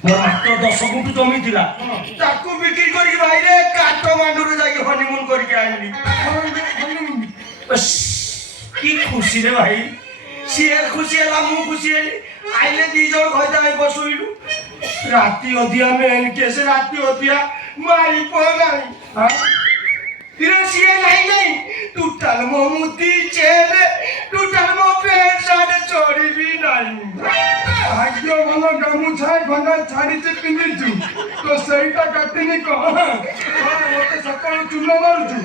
ମୋର ମାତ୍ର 10 ଗୁଣ୍ଠ ଜମି ଥିଲା ତାକୁ ବିକ୍ରି କରିକି ଭାଇରେ କାଠମାଣ୍ଡୁରେ ଯାଇକି ହନିମୁନ କରିକି ଆଣିଲି। କି ଖୁସି ରେ ଭାଇ, ସିଏ ଖୁସି ହେଲା ମୁଁ ଖୁସି ହେଲି। ଆଇଲେ 2 ଜଣ ଘଇତା ବସୁଇଲୁ। ରାତି ଅଧିଆ ମେନ୍ କେସ୍, ରାତି ଅଧିଆ ମାରିପ ନାହିଁ। ସିଏ ନାହିଁ ଟୋଟାଲ ମୋ ମୁଦି ଚେନ୍, ଟୋଟାଲ ମୋ ପ୍ୟାଣ୍ଟ ସାର୍ଟ ଚଢିବି ନାହିଁ। ଭାଗ୍ୟ ଭଲ ଗାମୁଛା ଖଣ୍ଡା ଛାଡିଛି ପିନ୍ଧିଛୁ ତ ସେଇଟା କାଟିନି କହ। ମତେ ସକାଳୁ ଚୂନ ମାରୁଛୁ,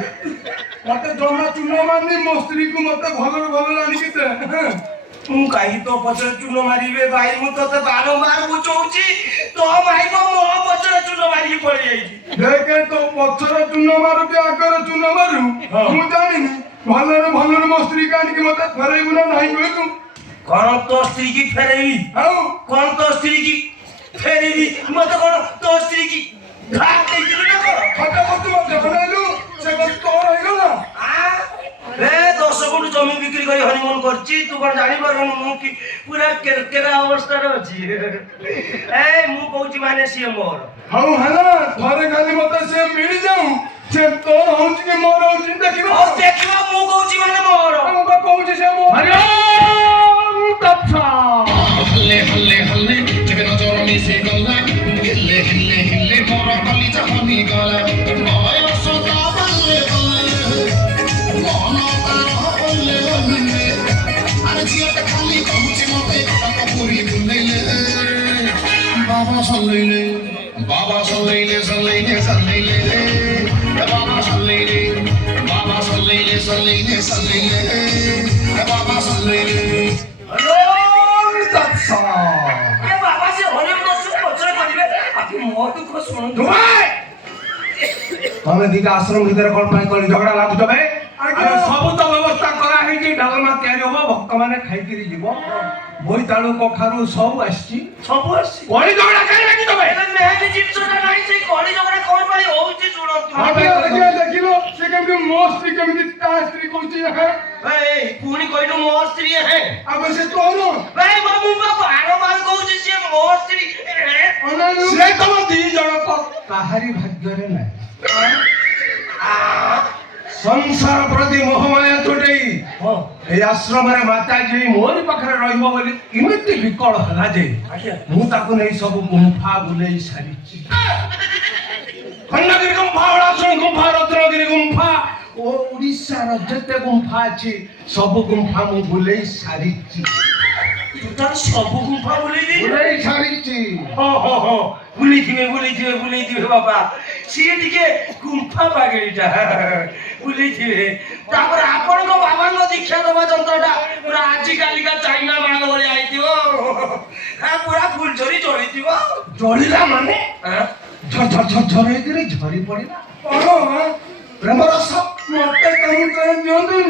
ମତେ ଜମା ଚୂନ ମାରନି। ମୋ ସ୍ତ୍ରୀକୁ ମତେ ଭଲରେ ଭଲ ଆଣିକି ଦେ। ମୁଁ କାହିଁକି ତୋ ପଛରେ ଚୂନ ମାରିବେ ଭାଇ? ମୁଁ ତତେ ବାରମ୍ବାର ବୁଝଉଛି, ତୋ ଭାଇ ମୋ ପଛରେ ଚୂନ ମାରିକି ପଳେଇ ଯାଇଛି। ଦେଖେ ତୋ ପଛରେ ଚୂନ ମାରୁ କି ଆଗରେ ଚୂନ ମାରୁ ମୁଁ ଜାଣିନି। ଭଲରେ ଭଲରେ ମୋ ସ୍ତ୍ରୀକୁ ଆଣିକି ମତେ ଫେରେଇବୁ ନା ନାହିଁ କହିଲୁ? କଣ ତୋ ସ୍ତ୍ରୀ କି ଫେରେଇବି? ଆଉ କଣ ତୋ ସ୍ତ୍ରୀ କି ଫେରେଇବି? ମତେ କଣ ତୋ ସ୍ତ୍ରୀ କି ଘାଟ ଦେଇଥିଲୁ ନା କଣ? ଖଟା ପତୁ ମତେ ବନେଇଲୁ, ସେ କଣ ତୋର ହେଇଗଲା? 10 ଗୁଣ୍ଠ ଜମି ବିକ୍ରି କରି ହନିମୁନ କରିଛି। ତୁ କଣ ଜାଣିପାରୁନୁ ମୁଁ କି ପୁରା କେରକେରା ଅବସ୍ଥାରେ ଅଛି। ମୁଁ କହୁଛି ମାନେ ସିଏ ମୋର। ହଉ ହେଲା, ଥରେ ଖାଲି ମତେ ସେ ମିଳିଯାଉ। ସେ ତୋର ହଉଛି କି ମୋର ହଉଛି ଦେଖିବା। ଦେଖିବା, ମୁଁ କହୁଛି ମାନେ ମୋର। ମୁଁ ବା କହୁଛି ସେ ମୋର। हल्ले हल्ले हल्ले जब नजर में से गला हिले हिले हिले मोरा कली जहानी गला आया सदा बल्ले बल्ले मोना तारा बल्ले बल्ले अरे जिया के खाली पहुंचे मते तक पूरी बुलेले बाबा सल्लेले बाबा सल्लेले सल्लेले सल्लेले बाबा सल्लेले बाबा सल्लेले सल्लेले सल्लेले बाबा सल्लेले बाबा से होने पचर करिवे आखि मो दुख सुन। तमे दिका आश्रम भीतर कोन पाई कोन झगड़ा लागु तबे? अरे सब तो व्यवस्था करा है कि डालमा तयारी होबो, भक्त माने खाई किरी जीवो। बोईताळु कखारु सब आछि, सब आछि। कोनी झगड़ा करे कि तबे? मेहदी जिंसटा नाही से कोली झगड़ा कोन पाई होउची सुनतु। आगे देखिलो से केमि मोस्त्री केमि ता स्त्री कोची है। ए पुनी कइनु मो स्त्री है। अब से तोनो भाई बाबू बारंबार कहूची से मो स्त्री अनालु से तम 2 जण को काहारी भाग्य रे नै। संसार प्रति मोहमाया छोटई ए आश्रम रे माता जी मोर पाखरे रहिबो बोली इमिति विकल हला जे मु ताकु नै सब गुंफा बुलेई सारिछि। खंडगिरी गुंफा, ओडासुनी गुंफा, रत्नगिरी गुंफा ओ उड़ीसा र जते गुंफा अछि सब गुंफा मु बुलेई सारिछि। टोटल सब गुंफा बुलेई सारिछि। हो बुली दिवे बाबा सी टिके गुंफा पागेलीटा बुली दिवे। तापर आपण को बाबा नो दीक्षा दबा जंत्रटा पूरा आजि कालिका चाइना माल भली आइतिबो। पूरा फुल झरी जळितिबो। जळिला माने झर झर झर झर हेकरी झरी पड़िला। ओहो प्रेम रस मते कहू तो दियंतुन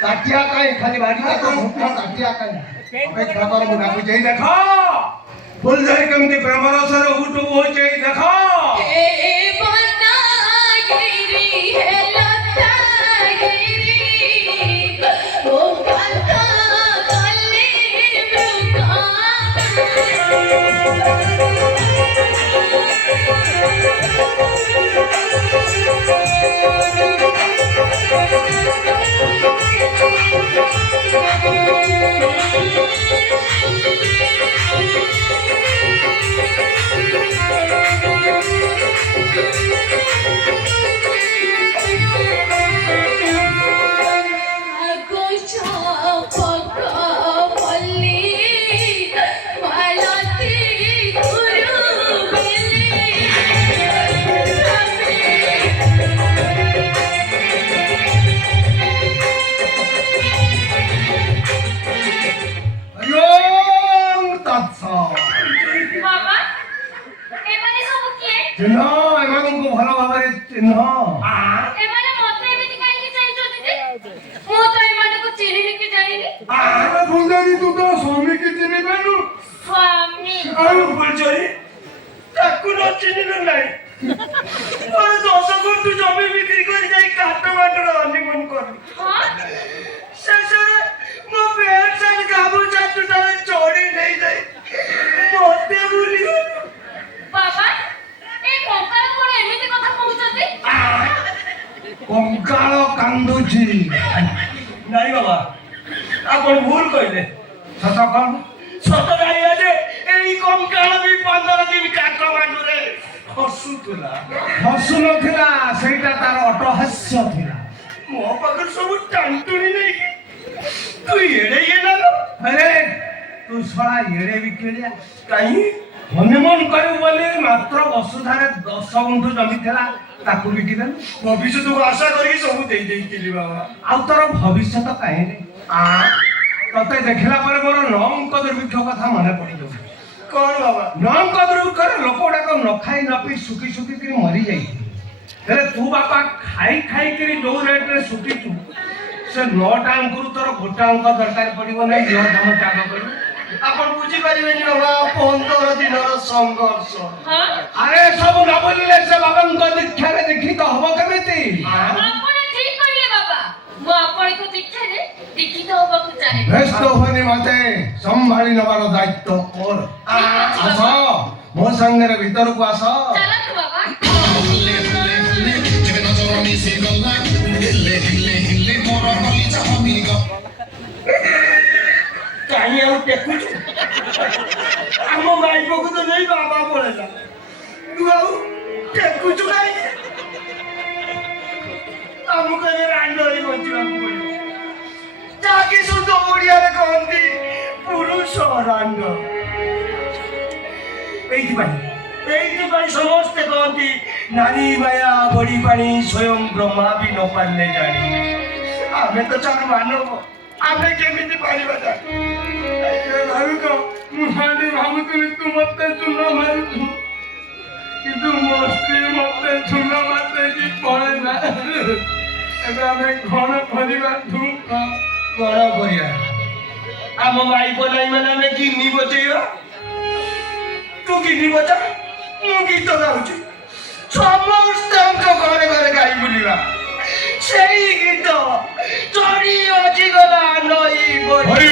काटिया काई खाली बाड़ी का भूखा काटिया काई अबे खबर मुना को जाई देखो फुल झरी केमती प्रेम रस रे उठो हो जाई देखो। ए बना गिरी है लता गिरी ओ कांता काले चिन्ह एମାନଙ୍କୁ ଭଲ ଭାବରେ ଚିନ୍ହ। ଏମାନେ ମତେ ଏମିତି କାହିଁକି ଚାହିଁଛନ୍ତି ଯେ? ମୁଁ ତ ଏମାନଙ୍କୁ ଚିହ୍ନିନି କି ଜାଣିନି। ଆରେ ଫୁଲଝରି ତୁ ତ ସ୍ୱାମୀ କି ଚିହ୍ନିବେନୁ। ସ୍ୱାମୀ ଆଉ ଫୁଲଝରି ତାକୁ ନ ଚିହ୍ନିଲୁ ନାହିଁ। 10 ଗୁଣ୍ଠ ଜମି ବିକ୍ରି କରି ଯାଇ କାଠମାଣ୍ଡୁର ହନିମୁନ କଲୁ। ଶେଷରେ ମୋ ପ୍ୟାଣ୍ଟ ସାର୍ଟ ଗାମୁଛା ଟୋଟାଲ ଚୋରି ନେଇଯାଇ ମତେ ବୁଲି ନାଇଁ ବାବା ଆପଣ ଭୁଲ କହିଲେ ସତ କଣ ସତ ନାଇଁ ଯେ ଏଇ କଙ୍କାଳ ବି 15 ଦିନ କାଠମାଣ୍ଡୁରେ ହସୁଥିଲା ହସୁନଥିଲା ସେଇଟା ତାର ଅଟହାସ୍ୟ ଥିଲା ମୋ ପାଖରେ ସବୁ ଟାଣ୍ଟୁଣି ନେଇ ତୁ ଏଡେଇ ହେଲା ଆରେ ତୁ ଶଳା ଏଡେ ବିକେଳିଆ କାହିଁ ହନିମୁନ କରିବୁ ବୋଲି ମାତ୍ର ବସୁଧାରେ 10 ଗୁଣ୍ଠ ଜମି ଥିଲା ତାକୁ ବିକିଦେଲୁ ଭବିଷ୍ୟତକୁ ଆଶା କରିକି ସବୁ ଦେଇ ଦେଇଥିଲି ବାବା ଆଉ ତୋର ଭବିଷ୍ୟତ କାହିଁରେ ତତେ ଦେଖିଲା ପରେ ମୋର ନଅଙ୍କ ଦୁର୍ଭିକ୍ଷ କଥା ମନେ ପଡିଯାଉଛି କଣ ବାବା ନଅଙ୍କ ଦୁର୍ଭିକ୍ଷରେ ଲୋକ ଗୁଡାକ ନ ଖାଇ ନ ପିଇ ଶୁକି ଶୁକିକିରି ମରି ଯାଇଥିଲେ ହେଲେ ତୁ ବାପା ଖାଇ ଖାଇକିରି ଯୋଉ ରେଟରେ ଶୁକିଛୁ ସେ 9ଟା ଅଙ୍କରୁ ତୋର ଗୋଟେ ଅଙ୍କ ଦରକାର ପଡିବ ନାହିଁ ଦେହ ଧାମ ତ୍ୟାଗ କରିବୁ ଆପଣ ବୁଝିପାରିବେନି ବାବା 15 ଦିନର ସଂଘର୍ଷ ହଁ ଆରେ ସବୁ ନ ବୋଲିଲେ ସେ ବାବାଙ୍କ ଦୀକ୍ଷାରେ ଦୀକ୍ଷିତ ହବ କେମିତି ଆପଣ ଠିକ କହିଲେ ବାବା ମୁଁ ଆପଣଙ୍କ ଦୀକ୍ଷାରେ ଦୀକ୍ଷିତ ହବାକୁ ଚାହେଁ ବ୍ୟସ୍ତ ହୁଏନି ମତେ ସମ୍ଭାଳି ନେବାର ଦାୟିତ୍ୱ ମୋର ଆସ ମୋ ସାଙ୍ଗରେ ଭିତରକୁ ଆସ ଚାଲନ୍ତୁ ବାବା ହଲେ ହଲେ ହଲେ ଯେବେ ନଜର ମିଶିଗଲା ହେଲେ ହେଲେ ହେଲେ ମୋର କଲିଜା ହନିଗଲା କାହିଁ ଆଉ ଟେକୁଛୁ ଆମ ମାଇପକୁ ତ ନେଇ ବାବା ପଳେଇଲା ତୁ ଆଉ ଟେକୁଛୁ କାହିଁକି ଆମକୁ ଏବେ ରାଣ୍ଡ ହେଇ ବଞ୍ଚିବାକୁ ପଡିବ ଯାହାକି ଶୁଦ୍ଧ ଓଡ଼ିଆରେ କହନ୍ତି ପୁରୁଷ ରାଣ୍ଡ ଏଇଥିପାଇଁ ସମସ୍ତେ କହନ୍ତି ନାରୀ ମାୟା ବଢି ପାଣି ସ୍ୱୟଂ ବ୍ରହ୍ମା ବି ନ ପାରିଲେ ଜାଣି ଆମେ ତ ଚାଲୁ ମାନବ ଆମେ କେମିତି ପାରିବା ଜାଣି ଭାବୁକ ମୁଁ ଖାଲି ଭାବୁଥିଲି ତୁ ମତେ ଚୂନ ମାରୁଛୁ କିନ୍ତୁ ମୋ ସ୍ତ୍ରୀ ମତେ ଚୂନ ମାରିଦେଇକି ପଳେଇଲା ଏବେ ଆମେ କଣ କରିବା ତୁ କଣ କରିବା ଆମ ମାଇପ ନାହିଁ ମାନେ ଆମେ ଗିନି ବଜେଇବା ତୁ ଗିନି ବଜା ମୁଁ ଗୀତ ଗାଉଛି ସମସ୍ତଙ୍କ ଘରେ ଘରେ ଗାଇ ବୁଲିବା ସେଇ ଗୀତ ଚଢି ଅଜିଗଲା ନଈ ବଢି